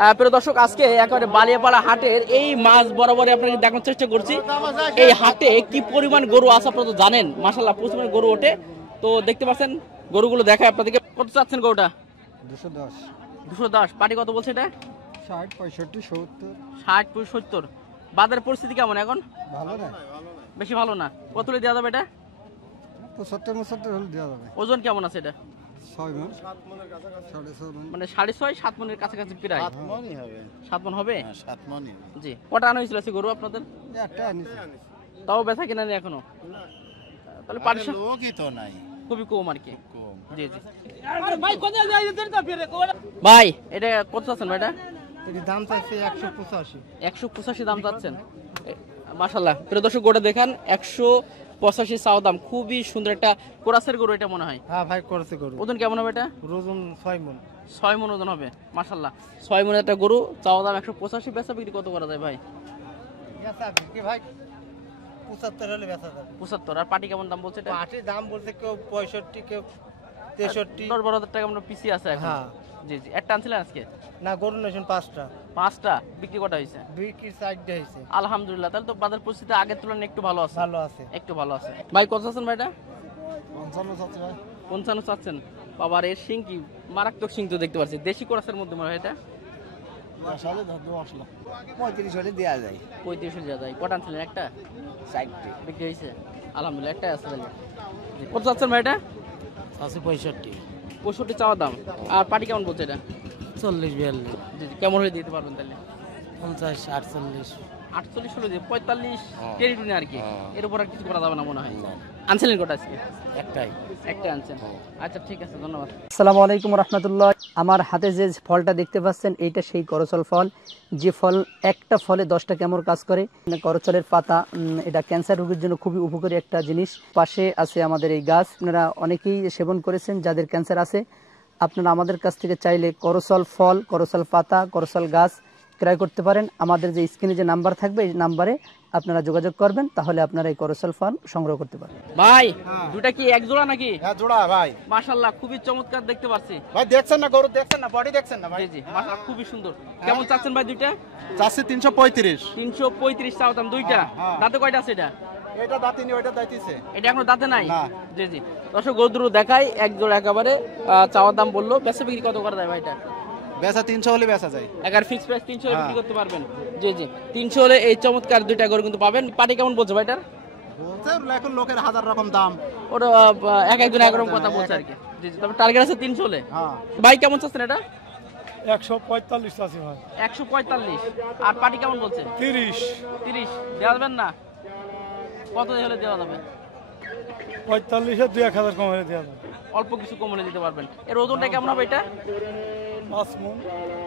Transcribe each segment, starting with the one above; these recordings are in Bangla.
প্রিয় দর্শক, আজকে একেবারে বালিয়াপাড়া হাটের এই মাছ বরাবরই আপনাকে দেখানোর চেষ্টা করছি এই হাটে কি পরিমাণ গরু আছে। আপনারা তো জানেন মাশাআল্লাহ প্রচুর পরিমাণ গরু ওঠে। তো দেখতে পাচ্ছেন গরুগুলো দেখায় আপনাদেরকে। কত চাচ্ছেন গরুটা? 210। 210। পাটি কত বলছে এটা? 60, 65, 70। 60, 70। বাজারের পরিস্থিতি কেমন এখন? ভালো না, বেশি ভালো না। কত হলে দেওয়া যাবে এটা? 75 হলে দেওয়া যাবে। ওজন কেমন আছে এটা? 6 মণ, 6.5 মণ। মানে 6.5 7 মনের কাছাকাছি প্রায়। 7 মণই হবে। 7 মন হবে? হ্যাঁ, 7 মণই। জি। কটা আনা হয়েছিল গরু আপনাদের? একটা আনিছি। তাও বেচা কিনা নেই এখনো? তাহলে পাটি লোকই তো নাই, খুবই কম আর কি। কম। জি জি। ভাই এটা কত চাচ্ছেন ভাই? এটা এর দাম চাইছে 185। 185 দাম চাচ্ছেন। মাশাআল্লাহ প্রিয় দর্শক, গোটা দেখান 185 চাওয়া দাম। খুবই সুন্দর একটা কোরাসের গরু এটা মনে হয়। হ্যাঁ ভাই, করছে গরু। ওজন কেমন হবে এটা? ওজন 6 মণ। 6 মণ ওজন হবে। মাশাআল্লাহ 6 মণের একটা গরু, চাওয়া দাম 185। বেচা বিক্রি কত করা যায় ভাই? বেচা বিক্রি ভাই 75 হলে বেচা যাবে। 75। আর পাটি কেমন দাম বলছে এটা? পাটির দাম বলতে কেউ 65, কেউ 63। 10-12 টাকা আমরা পিসি আছে এখন। হ্যাঁ। জি জি। একটা আনছিলেন আজকে? না, গরু নয়জন 5টা। 5টা বিক্রি কটা হয়েছে? বিক্রি 4টা হয়েছে। আলহামদুলিল্লাহ। তাহলে তো বাজার পরিস্থিতি আগের তুলনায় একটু ভালো আছে। ভালো আছে। একটু ভালো আছে। ভাই কত আছেন ভাই এটা? 55 চাচ্ছে ভাই। 55 চাচ্ছেন। বাবার এর শিং কি মারাত্মক শিং তো দেখতে পাচ্ছি। দেশি কোরাসের মধ্যে মনে হয় এটা। 35 হলে দেওয়া যায়। 35 দেওয়া যায়। কটা আনছিলেন? একটা? 4টি বিক্রি হয়েছে আলহামদুলিল্লাহ। একটা আছে তাহলে। কত চাচ্ছেন ভাই এটা? 65। 65 চাওয়া দাম। আর পাটি কেমন বলছে এটা? 40, 42, জি জি। কেমন হলে দিতে পারবেন তাহলে? 50, 48। 48 হলে দিয়ে 45 টেরিটুনি আর কি। এর উপর আর কিছু করা যাবে না মনে হয়। আনছিলেন কটা আজকে? একটাই। একটা আনছেন। আচ্ছা ঠিক আছে, ধন্যবাদ। আসসালামু আলাইকুম রাহমাতুল্লাহ। আমার হাতে যে ফলটা দেখতে পাচ্ছেন এইটা সেই করচল ফল, যে ফল একটা ফলে 10টা কেমন কাজ করে। করচলের পাতা এটা ক্যান্সার রোগীর জন্য খুবই উপকারী একটা জিনিস। পাশে আছে আমাদের এই গাছ, আপনারা অনেকেই সেবন করেছেন যাদের ক্যান্সার আছে। আপনারা আমাদের কাছ থেকে চাইলে করচল ফল, করচল পাতা, করচল গাছ ক্রয় করতে পারেন। আমাদের যে স্ক্রিনে যে নাম্বার থাকবে এই নাম্বারে আপনারা যোগাযোগ করবেন, তাহলে আপনারা এই করচল ফল সংগ্রহ করতে পারবেন। ভাই দুটা কি এক জোড়া নাকি? হ্যাঁ, জোড়া ভাই। মাশাআল্লাহ খুবই চমৎকার দেখতে পাচ্ছি। ভাই দেখছেন না গরু? দেখছেন না বডি? দেখছেন না ভাই? জি জি। মাশাআল্লাহ খুবই সুন্দর। কেমন চাচ্ছেন ভাই দুইটা? চাচ্ছে 335। 335 চাও দাম দুইটা। দাঁতে কয়টা আছে এটা? এটা দাঁতিনি, ওইটা দাঁতিছে। এটা এখনো দাঁতে নাই? না। জি জি। দর্শক গরু দুটো দেখাই, এক জোড়া একেবারে চাওয়ার দাম বললো। বেচা বিক্রি কত করা যায় ভাই এটা? বেচা 300 হলে বেচা যায়। এগার ফিক্স প্রাইস 300 হলে বিক্রি করতে পারবেন। জি জি। 300 হলে এই চমৎকার দুইটা গরু কিন্তু পাবেন। পাটি কেমন বলছে ভাই এটার? বলছে এখন লোকের 1000 রকম দাম। ওটা একজন এক রকম কথা বলছে আর কি। জি জি। তবে টার্গেট আছে 300 হলে। হ্যাঁ। ভাই কেমন চাচ্ছেন এটা? 145 আছে ভাই। 145। আর পাটি কেমন বলছে? 30। 30 দেওয়া যাবেন না? কত হলে দেওয়া যাবে? 45 এর 2000 কম হলে দেওয়া যাবে। অল্প কিছু কম হলে দিতে পারবেন। এর ওজনটা কেমন হবে এটা? 5 মণ।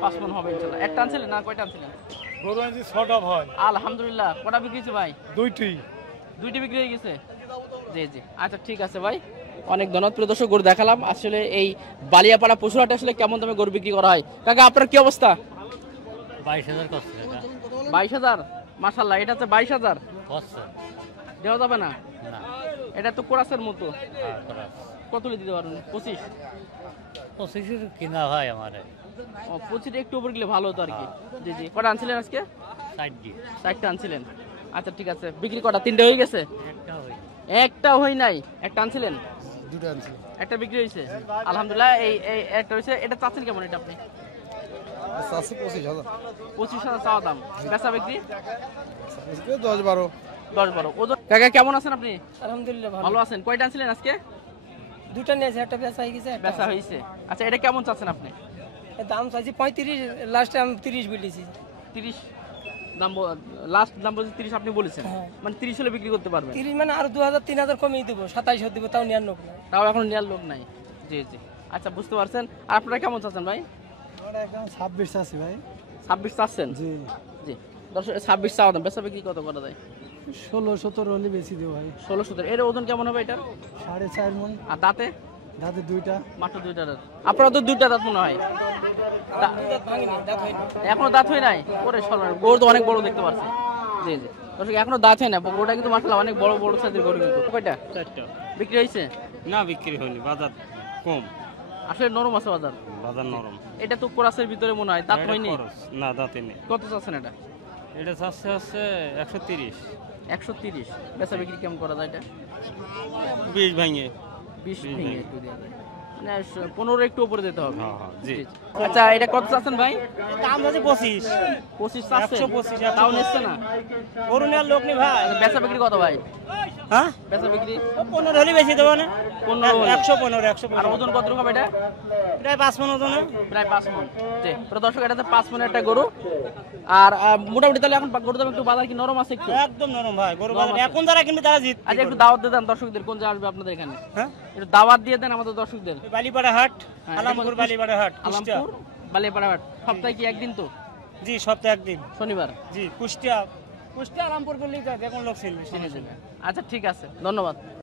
5 মণ হবে ইনশাআল্লাহ। একটা আনছিলেন না কয়টা আনছিলেন? গরু আনছি 6টা ভাই। আলহামদুলিল্লাহ। কটা বিক্রি হয়েছে ভাই? দুইটি বিক্রি হয়ে গেছে। জি জি। আচ্ছা ঠিক আছে ভাই, অনেক ধন্যবাদ। প্রিয় দর্শক গরু দেখালাম। আসলে এই বালিয়াপাড়া পশুহাটে আসলে কেমন দামে গরু বিক্রি করা হয়। কাকা আপনার কি অবস্থা? 22,000 কষ্ট টাকা। 22,000? মাশাআল্লাহ। এটা হচ্ছে 22,000 কষ্ট দেওয়া যাবে না? না। এটা তো কোরাসের মতো। হ্যাঁ, করা। কত দিতে পারবেন? 25? 25 কিনা হয় আমারে। ও 25 একটু উপর গেলে ভালো হতো আর কি। জি জি। কটা আনছিলেন আজকে? 4টা আনছিলেন। আচ্ছা ঠিক আছে। বিক্রি কটা? 3টে হয়ে গেছে? একটা হয় নাই। একটা আনছিলেন? দুটো আনছি। একটা বিক্রি হয়েছে আলহামদুলিল্লাহ। এই একটা হয়েছে। এটা চাচ্ছেন কেমন এটা আপনি? চাচ্ছি 25,000। 25,000 চাওয়া দাম। বেচা বিক্রি 10-12। 10-12 ওজন। কাকা কেমন আছেন আপনি? আলহামদুলিল্লাহ ভালো আছেন। কয়টা আনছিলেন আজকে? দুটা নিয়েছে, একটা বেচা হয়ে গেছে। বেচা হয়েছে। আচ্ছা এটা কেমন চাচ্ছেন আপনি? দাম চাইছি 35, লাস্টে আমি 30 বলেছি। 30 দাম? লাস্ট দাম বলছে 30 আপনি বলেছেন। মানে 30 হলে বিক্রি করতে পারবেন? 30 মানে আর 2000-3000 কমিয়ে দেবো, 2700 দেবো, তাও নেওয়ার লোক না। তাও এখন নেওয়ার লোক নাই। জি জি। আচ্ছা বুঝতে পারছেন। আর আপনারা কেমন চাচ্ছেন ভাই? আমরা একদম 26 চাচ্ছি ভাই। 26 চাচ্ছেন? জি জি। দর্শক 26 চাওয়া দাম। বেচা বিক্রি কত করা যায়? 16-17 হলে বেশি দেবো ভাই। 16-17। এর ওজন কেমন হবে এটার? 4.5 মণ। আর দাঁতে? দাঁতে দুইটা। মাত্র 2টা দাঁত। আপনারা তো 2টা দাঁত মনে হয়। এখনো দাঁত হয় নাই? ওরে সর্বনাশ, গরু তো অনেক বড় দেখতে পাচ্ছি। জি জি। দর্শক এখনো দাঁত হয় না। গরুটা কিন্তু মাশাআল্লাহ অনেক বড় বড় সাইজের গরু কিন্তু। কয়টা? 4টা। বিক্রি হয়েছে? না, বিক্রি হয়নি, বাজার কম। আসলে নরম আছে বাজার। বাজার নরম। এটা তো কোরাসের ভিতরে মনে হয়, দাঁত এটা হয়নি। খরচ। না দাঁতে নেই। কত চাচ্ছেন এটা? এটা চাচ্ছে হচ্ছে 130। 130। বেচা বিক্রি কেমন করা যায় এটা? 20 ভাঙে। 20 ভেঙে একটু দেওয়া যায়। মানে 15 একটু উপরে যেতে হবে। হ্যাঁ, হ্যাঁ, জি। আচ্ছা এটা কত চাচ্ছেন ভাই? দাম হচ্ছে 25। 25 চাচ্ছেন? 125, তাও নিচ্ছে না। গরু নেওয়ার লোক নেই ভাই। আচ্ছা, বেচা বিক্রি কত ভাই? হ্যাঁ, বেচা বিক্রি 15 হলে বেশি দেবো না। 15 হলে। 115, আর 115। ওজন কত রকম এটা? প্রায় 5 মন ওজন। প্রায় 5 মণ। জি, প্রিয় দর্শক, এটা 5 মণের একটা গরু। আর মোটামুটি তাহলে এখন গরুর দাম একটু বাজার কি নরম আছে একটু? একদম নরম ভাই, গরু নরম বাজার আছে। এখন যারা কিনবে তারা জিত। আচ্ছা একটু দাওয়াত দিয়ে দেন দর্শকদের, কোন জায়গা আসবে আপনাদের এখানে? হ্যাঁ, একটু দাওয়াত দিয়ে দেন আমাদের দর্শকদের। বালিপাড়া হাট, হ্যাঁ, আলামপুর বালিপাড়া হাট, কুষ্টিয়া। আলামপুর বালিয়াপাড়া হাট। সপ্তাহে কি একদিন তো? জি, সপ্তাহে একদিন। শনিবার। জি, কুষ্টিয়া আলামপুর করলেই যায়, যে কোনো লোক ছিল। আচ্ছা ঠিক আছে, ধন্যবাদ।